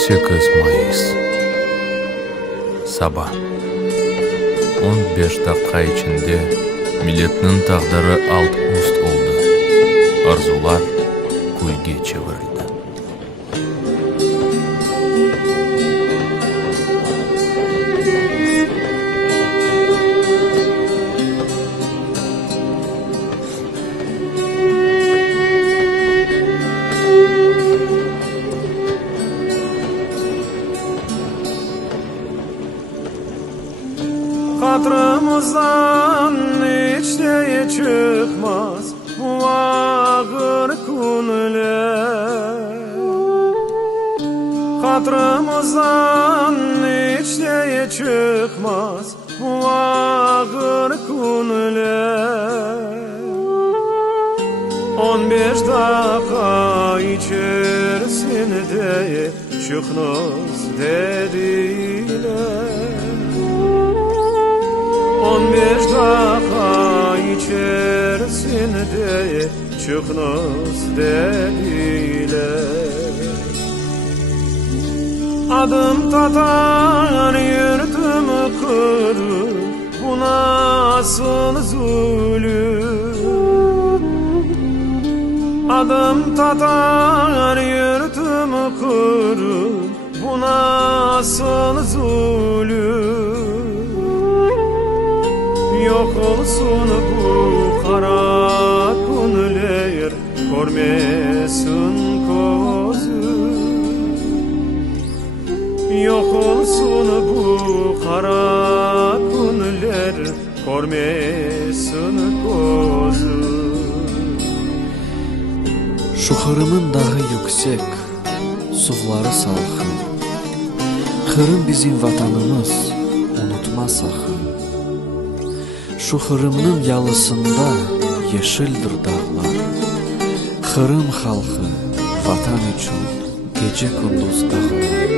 18 Mayıs Sabah 15 dakika içinde milletin taqdiri alt üst oldu. Arzular kulga çevirildi. Hatırımızdan hiç de çıkmaz bu ağır günler. Hatırımızdan hiç de çıkmaz bu ağır günler. 15 dakika içerisinde çıkmaz dediler. 15 dakika içerisinde çıkmaz dediler. Adım tatar yurtum kırır, bu nasıl zulüm? Adım tatar yurtum kırır, bu nasıl zulüm? Yok olsun bu kara günler, görmesin gözüm. Yok olsun bu kara günler, görmesin gözüm. Şu Kırım'ın dağı yüksek, suları salkın. Kırım bizim vatanımız, unutma sakın. Şu Kırım'ın yalısında yeşildir dağlar. Kırım halkı vatan için gece gündüz dağlar.